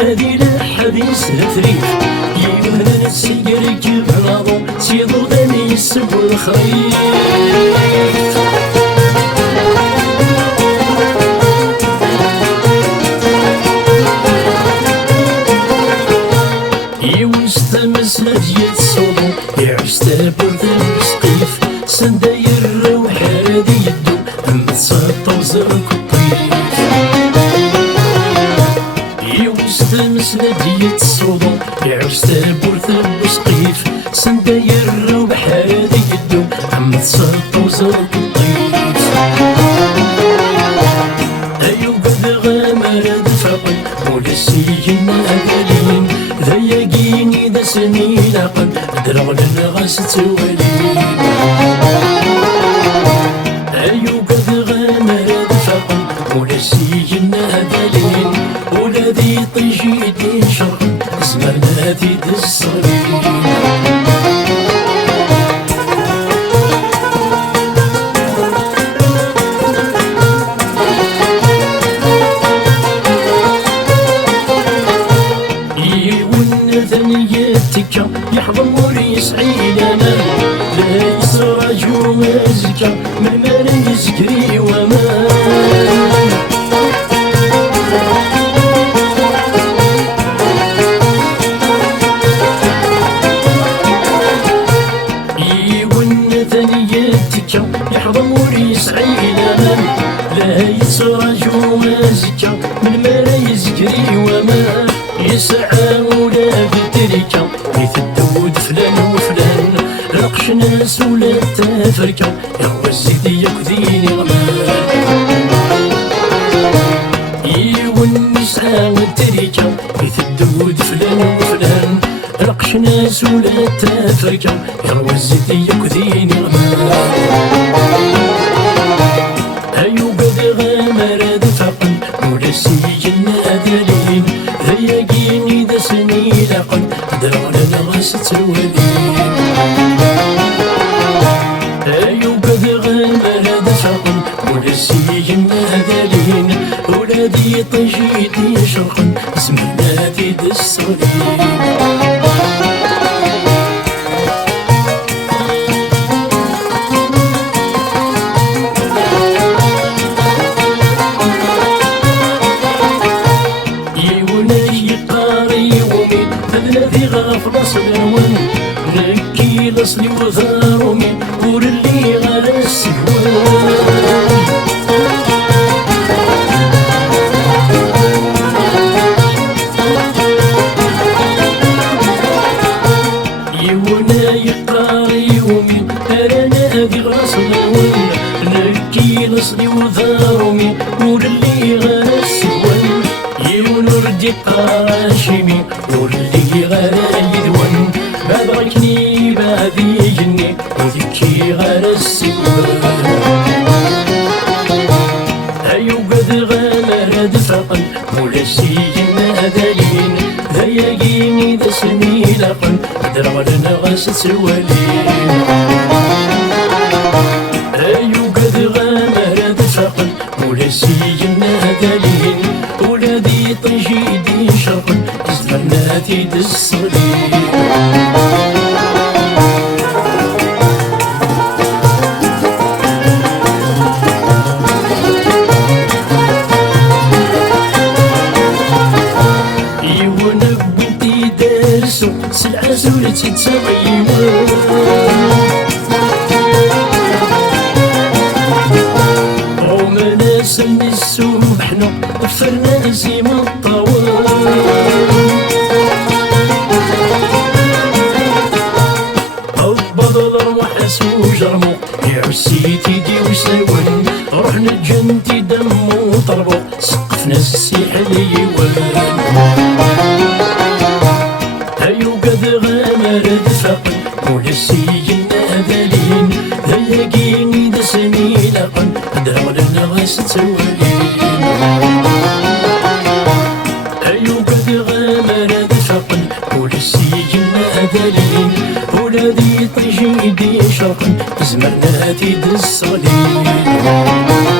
هذه الحديث الثريف يمهن السير كبرادو سيدو داني يسب الخريف يوستمس هدية الصوضو يعستابر ذا المسقيف سنداير الروح هادي يدو أما تسطو زرك الطيف يوستمس هدية الصوضو يعستابر ذا المسقيف سنداير الروح هادي يدو أما تسطو زرك الطيف أيو بدغا مراد فقل ولسيين أبالين ذياقيني ذا سنين أقل درغ لنغاس توالين أيو بدغا مراد فقل ولسيين أبالين ولذي طيجيدي شرق زمرنا ذي الصغيرين ثنيتك يحضن ويسعي لنا لا يسرج ومزكى من مال يسكري وما يون ثنيتك يحضن ويسعي لنا لا يسرج ومزكى من مال يسكري وما يسعى ولا بتركة يثدود فلان وفلان رقش ناس ولا تفركة يهوى الزيدي يكذيني غمان يون يسعى والتركة يثدود فلان وفلان رقش ناس ولا تفركة يهوى الزيدي يكذيني غمان أيو بدغا مراد فقن ولا سيجن أدالين ذياقيني ذا سنين أقل درغ لنغاس توالين أيو بدغا مراد فقن ولا سيجن أدالين ولادي طيجيدي شرقا زمرنا ذي الصغيرين غافل صغيرون نكي لصلي وثارومي ورلي غالا السهوان يونا يقاري يومي أرانا هذي غاصلون نكي لصلي وثارومي ورلي غالا السهوان يون ردي قاشمي ورلي غالا يدوان بابغكني بابي جني وذكي غالا النادلين ذياقيني ذا سميلقن درغلنا غاس سوالين أيو قد غامر دفقن ولسي النادلين ولادي طنجيدي شرقن زدرناتي دالصليب سلعة سولتي تغيوان روما ناس النسوم حنا فرناسي مطوان أبض الأرواح سوجرمو يعسيتي دي وسلوان رحنا جنتي دمو طربو سقفنا السيح ليوان أيو قد غامر دفقن ولسي النادلين ذياقيني ذا سميلقن درغلنا غاس سوالين أيو قد غامر دفقن ولسي النادلين ولادي طيجيدي شرقن زمرناتي دالصليب